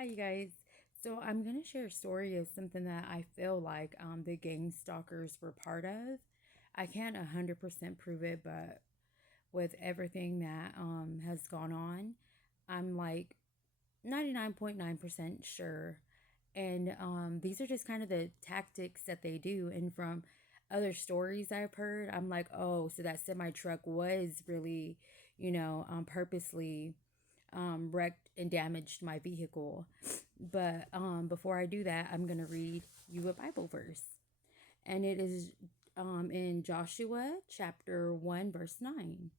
Hi, you guys. So I'm gonna share a story of something that I feel like the gang stalkers were part of. I can't 100% prove it, but with everything that has gone on, I'm like 99.9% sure. And these are just kind of the tactics that they do. And from other stories I've heard, I'm like, oh, so that semi truck was really, purposely wrecked and damaged my vehicle. But before I do that, I'm going to read you a Bible verse. And it is in Joshua chapter 1, verse 9.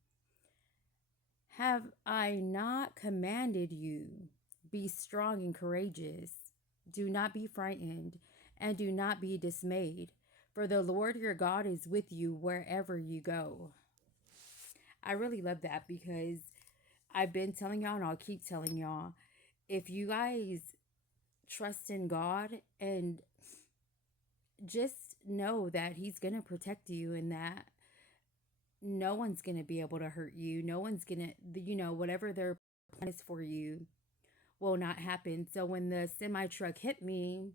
Have I not commanded you? Be strong and courageous. Do not be frightened, and do not be dismayed, for the Lord your God is with you wherever you go. I really love that because I've been telling y'all, and I'll keep telling y'all, if you guys trust in God and just know that He's going to protect you and that no one's going to be able to hurt you. No one's going to, whatever their plan is for you will not happen. So when the semi truck hit me,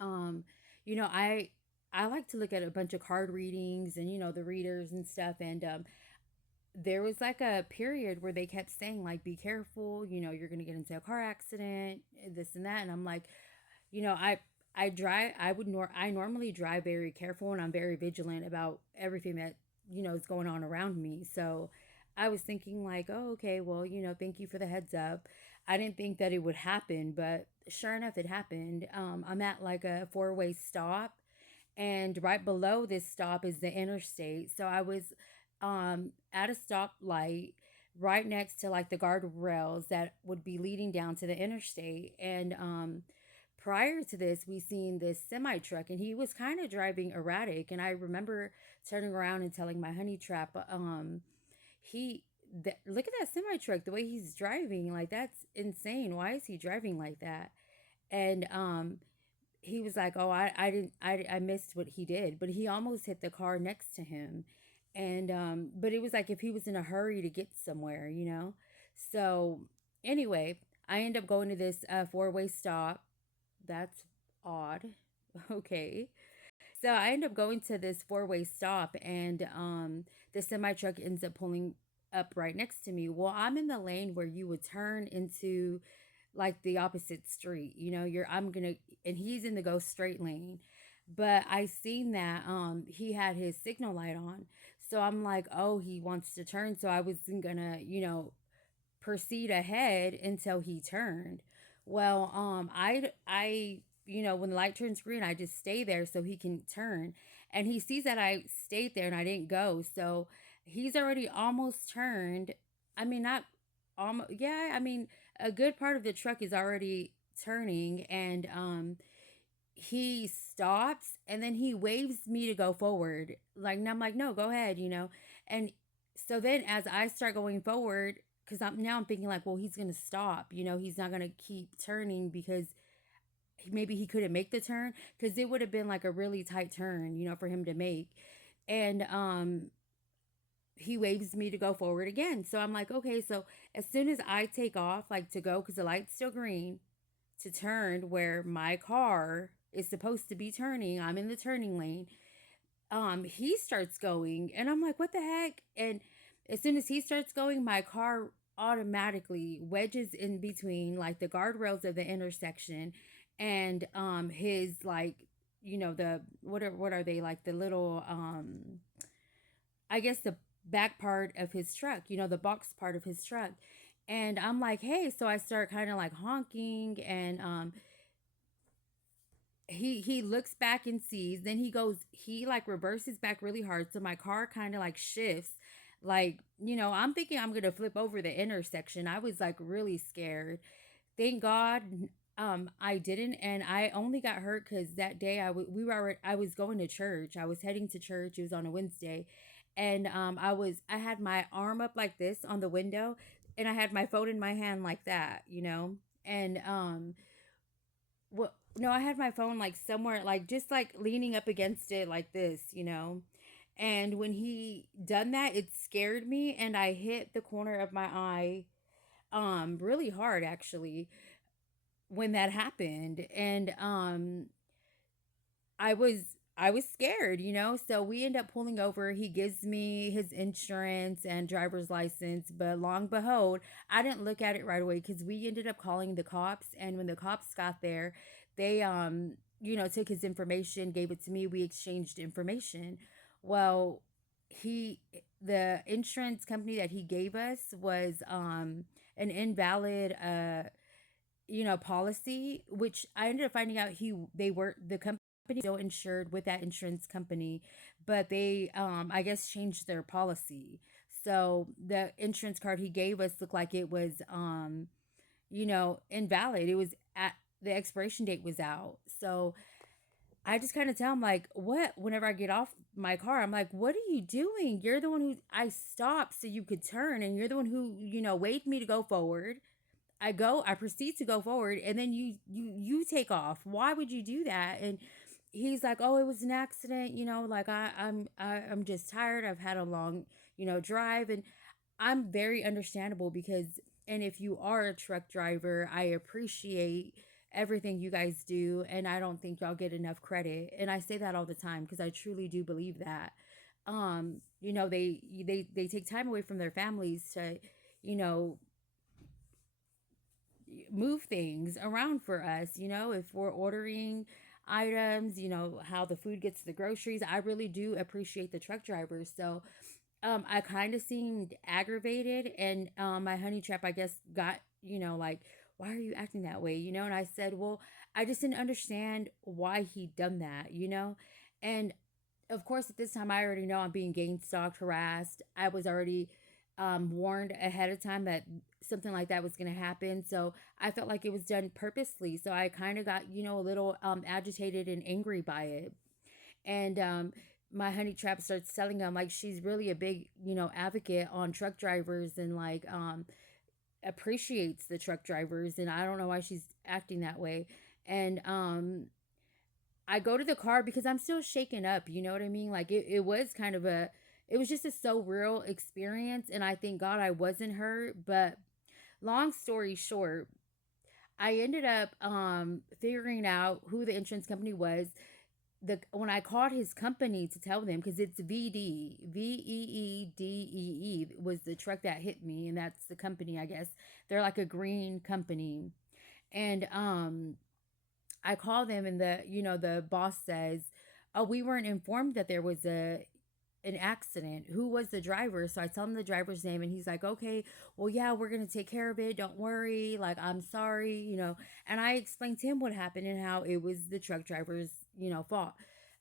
um, you know, I. I like to look at a bunch of card readings and the readers and stuff, and there was like a period where they kept saying like be careful, you're going to get into a car accident, this and that, and I'm like, I drive I normally drive very careful and I'm very vigilant about everything that is going on around me. So I was thinking like, oh, okay, well, thank you for the heads up. I didn't think that it would happen, but sure enough it happened. I'm at like a four-way stop, and right below this stop is the interstate. So I was at a stoplight right next to like the guardrails that would be leading down to the interstate. And prior to this, we seen this semi truck, and he was kind of driving erratic. And I remember turning around and telling my honey trap, he look at that semi truck, the way he's driving, like that's insane. Why is he driving like that? And he was like, "Oh, I didn't, I missed what he did," but he almost hit the car next to him, and but it was like if he was in a hurry to get somewhere. So anyway, I end up going to this four-way stop. That's odd. Okay, so I end up going to this four-way stop, and the semi truck ends up pulling up right next to me. Well, I'm in the lane where you would turn into like the opposite street. I'm gonna, and he's in the go straight lane. But I seen that he had his signal light on. So I'm like, oh, he wants to turn. So I wasn't gonna, proceed ahead until he turned. Well, when the light turns green, I just stay there so he can turn. And he sees that I stayed there and I didn't go. So he's already almost turned. I mean, not almost, yeah, I mean, a good part of the truck is already turning, and he stops and then he waves me to go forward. Like, and I'm like, no, go ahead. And so then as I start going forward, because I'm thinking like, well, he's gonna stop. He's not gonna keep turning because maybe he couldn't make the turn, because it would have been like a really tight turn, for him to make. And he waves me to go forward again. So I'm like, okay, so as soon as I take off, like to go, because the light's still green, to turn where my car is supposed to be turning, I'm in the turning lane. He starts going, and I'm like, what the heck? And as soon as he starts going, my car automatically wedges in between like the guardrails of the intersection and his like the what are they, like the little I guess the back part of his truck, the box part of his truck. And I'm like, hey, so I start kind of like honking, and he looks back and sees, then he like reverses back really hard, so my car kind of like shifts, like, I'm thinking I'm gonna flip over the intersection. I was like really scared. Thank God I didn't, and I only got hurt because that day I was going to church. I was heading to church. It was on a Wednesday, and I had my arm up like this on the window, and I had my phone in my hand like that. And what no, I had my phone like somewhere, like just like leaning up against it like this. And when he done that, it scared me, and I hit the corner of my eye really hard actually. when that happened. And I was I was scared, you know. So we end up pulling over. He gives me his insurance and driver's license, but long behold, I didn't look at it right away because we ended up calling the cops. And when the cops got there, they took his information, gave it to me. We exchanged information. Well, he the insurance company that he gave us was an invalid policy, which I ended up finding out they were the company still insured with that insurance company, but they I guess changed their policy. So the insurance card he gave us looked like it was invalid. It was at the expiration date was out. So I just kind of tell him like, what? Whenever I get off my car, I'm like, what are you doing? You're the one who I stopped so you could turn, and you're the one who waved me to go forward. I proceed to go forward, and then you take off. Why would you do that? And he's like, "Oh, it was an accident, like I'm just tired. I've had a long, drive." And I'm very understandable because and if you are a truck driver, I appreciate everything you guys do, and I don't think y'all get enough credit. And I say that all the time because I truly do believe that. They take time away from their families to, you know, move things around for us. If we're ordering items, how the food gets to the groceries. I really do appreciate the truck drivers. So I kind of seemed aggravated, and my honey trap, I guess, got, like, why are you acting that way? And I said, well, I just didn't understand why he done that, and of course, at this time, I already know I'm being gang stalked, harassed. I was already warned ahead of time that something like that was going to happen. So I felt like it was done purposely. So I kind of got, a little agitated and angry by it. And my honey trap starts telling them like she's really a big, advocate on truck drivers and like appreciates the truck drivers. And I don't know why she's acting that way. And I go to the car because I'm still shaken up. You know what I mean? Like it was kind of it was just a so real experience. And I thank God I wasn't hurt. But long story short, I ended up figuring out who the insurance company was. When I called his company to tell them, because it's VEEDEE was the truck that hit me, and that's the company, I guess. They're like a green company. And I call them, and the boss says, "Oh, we weren't informed that there was an accident. Who was the driver?" So I tell him the driver's name, and he's like, "Okay, well, yeah, we're gonna take care of it. Don't worry. Like, I'm sorry, And I explained to him what happened and how it was the truck driver's, fault.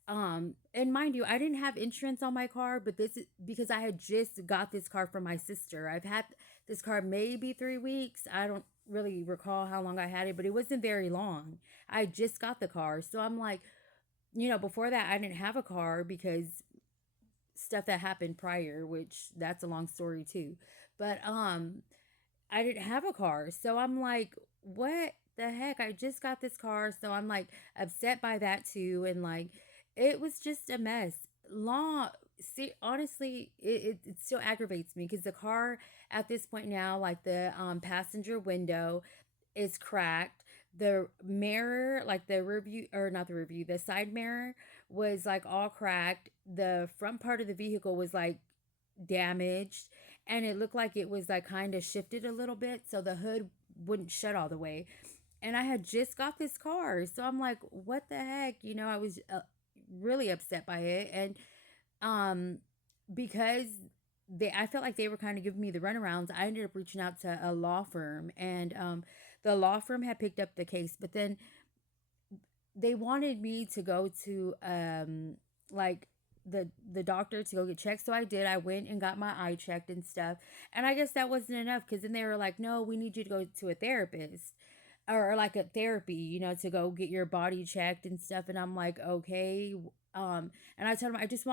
And mind you, I didn't have insurance on my car, but this is because I had just got this car from my sister. I've had this car maybe 3 weeks. I don't really recall how long I had it, but it wasn't very long. I just got the car. So I'm like, before that, I didn't have a car because stuff that happened prior, which that's a long story too. But I didn't have a car. So I'm like, what the heck? I just got this car. So I'm like upset by that too. And like, it was just a mess. Long, see, honestly, it still aggravates me because the car at this point now, like the passenger window is cracked. The mirror, like the review, or not the review, the side mirror was like all cracked. The front part of the vehicle was like damaged, and it looked like it was like kind of shifted a little bit so the hood wouldn't shut all the way. And I had just got this car, so I'm like, what the heck? I was really upset by it. And um because I felt like they were kind of giving me the runarounds, I ended up reaching out to a law firm, and the law firm had picked up the case, but then they wanted me to go to like the doctor to go get checked. So I did. I went and got my eye checked and stuff. And I guess that wasn't enough because then they were like, "No, we need you to go to a therapist." Or like a therapy, to go get your body checked and stuff. And I'm like, okay. And I told them I just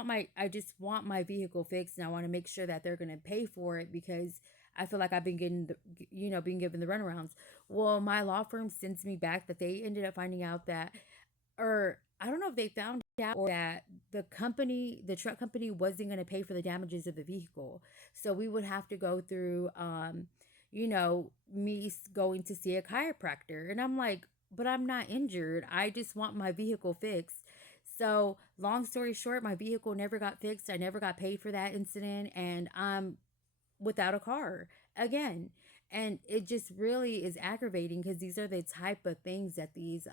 want my vehicle fixed, and I want to make sure that they're gonna pay for it because I feel like I've been getting being given the runarounds. Well, my law firm sends me back that they ended up finding out that, or I don't know if they found out or that the truck company wasn't going to pay for the damages of the vehicle. So we would have to go through me going to see a chiropractor. And I'm like, but I'm not injured. I just want my vehicle fixed. So, long story short, my vehicle never got fixed. I never got paid for that incident. And I'm without a car again. And it just really is aggravating because these are the type of things that these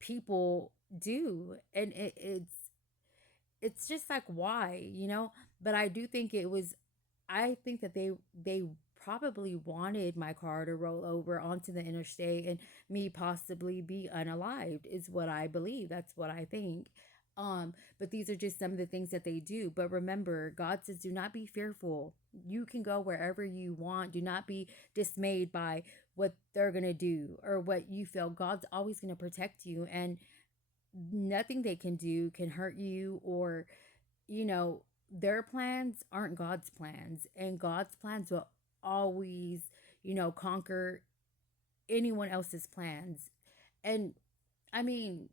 people do. And it's just like, why? But I do think it was, I think that they probably wanted my car to roll over onto the interstate and me possibly be unalived, is what I believe. That's what I think. But these are just some of the things that they do. But remember, God says, do not be fearful. You can go wherever you want. Do not be dismayed by what they're going to do or what you feel. God's always going to protect you. And nothing they can do can hurt you, or you know their plans aren't God's plans, and God's plans will always conquer anyone else's plans. And I mean,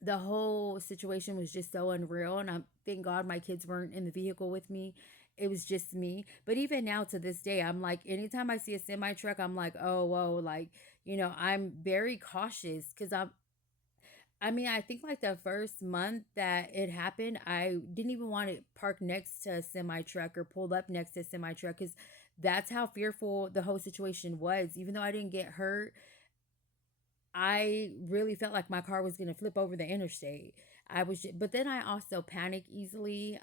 the whole situation was just so unreal, and I thank God my kids weren't in the vehicle with me. It was just me. But even now to this day, I'm like, anytime I see a semi truck, I'm like, oh whoa, like, I'm very cautious because I mean, I think like the first month that it happened, I didn't even want to park next to a semi truck or pull up next to a semi truck because that's how fearful the whole situation was. Even though I didn't get hurt, I really felt like my car was going to flip over the interstate. But then I also panic easily.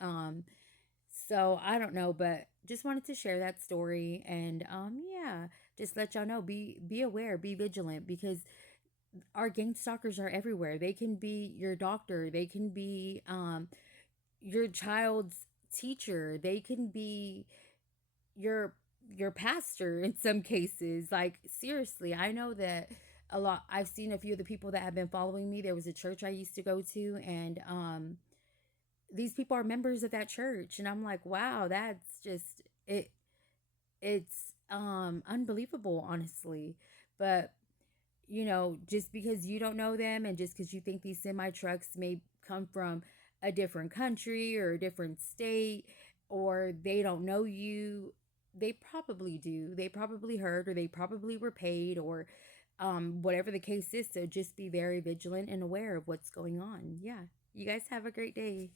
So I don't know, but just wanted to share that story. And yeah, just let y'all know, be aware, be vigilant, because our gang stalkers are everywhere. They can be your doctor, they can be your child's teacher, they can be your your pastor in some cases. Like, seriously, I know that a lot. I've seen a few of the people that have been following me. There was a church I used to go to, and these people are members of that church, and I'm like, wow, that's just it. It's unbelievable, honestly. But just because you don't know them, and just because you think these semi trucks may come from a different country or a different state, or they don't know you, they probably do. They probably heard, or they probably were paid, or whatever the case is. So just be very vigilant and aware of what's going on. Yeah. You guys have a great day.